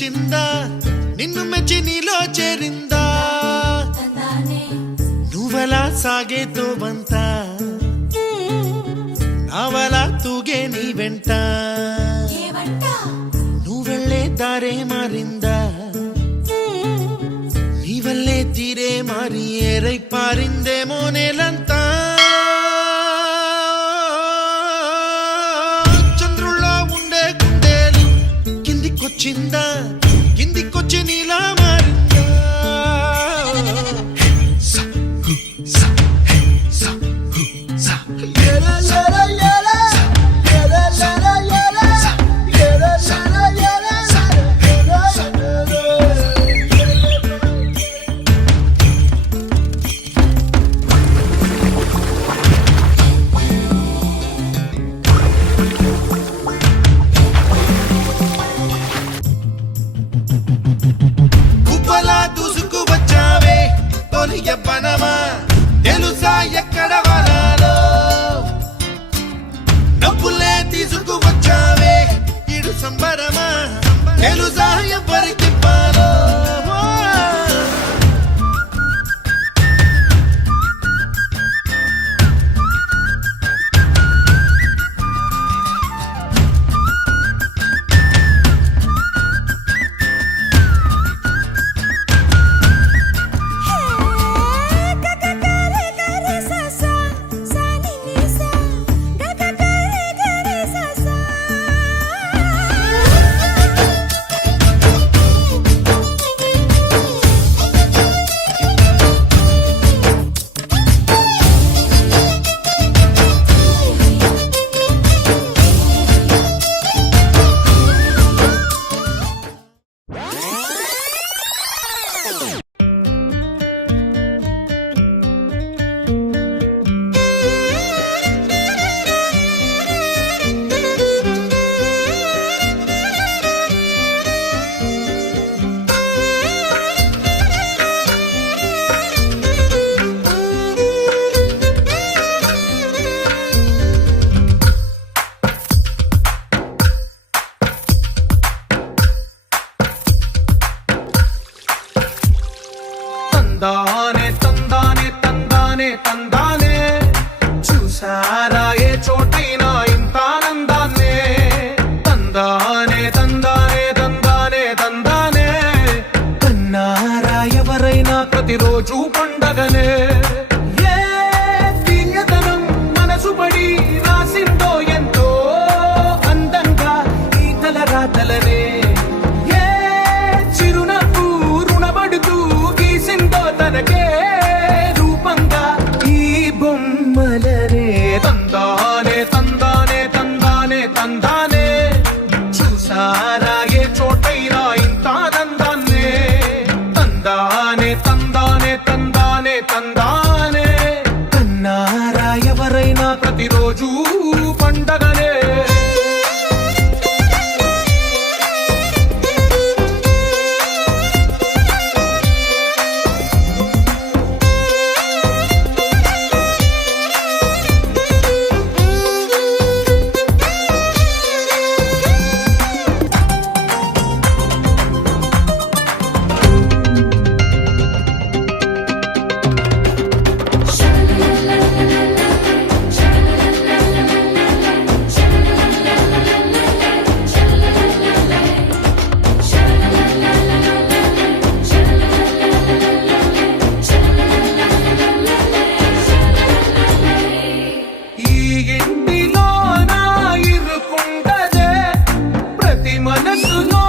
వచ్చిందా నిన్ను మెచ్చి నీలో చేరిందా నువ్వలా సాగేతో బంత నావలా తూగే నీ వెంట నువ్వెళ్ళే దారే మారిందా నీవల్లే తీరే మారి ఏరై పారిందేమో నేలంతా చిందా కిందికొచ్చి నీలా మారిందా పనమా తెలుసా ఎక్కడ వరాలో డబ్బులే తీసుకువచ్చావే ఇడు సంబరమా తెలుసా ఎవరికి పాలో తందానే తందానే తందానే తందానే చూసారా ఏ చోటైనా ఇంత ఆనందాన్నే తందానే తందానే తందానే తందానే కన్నారా ఎవరైనా ప్రతిరోజు పండగనే ఏ తీయదనం మనసు పడి రాసిందో ఎంతో అందంగా ఈ తలరాతలనే తనకే రూపంగా ఈ బొమ్మలనే తందానే తందానే తందానే తందానే చూసారా ఏ చోటైనా ఇంత ఆనందాన్నే తందానే తందానే తందానే తందానే కన్నారా ఎవరైనా ప్రతిరోజు పండగనే మనసులో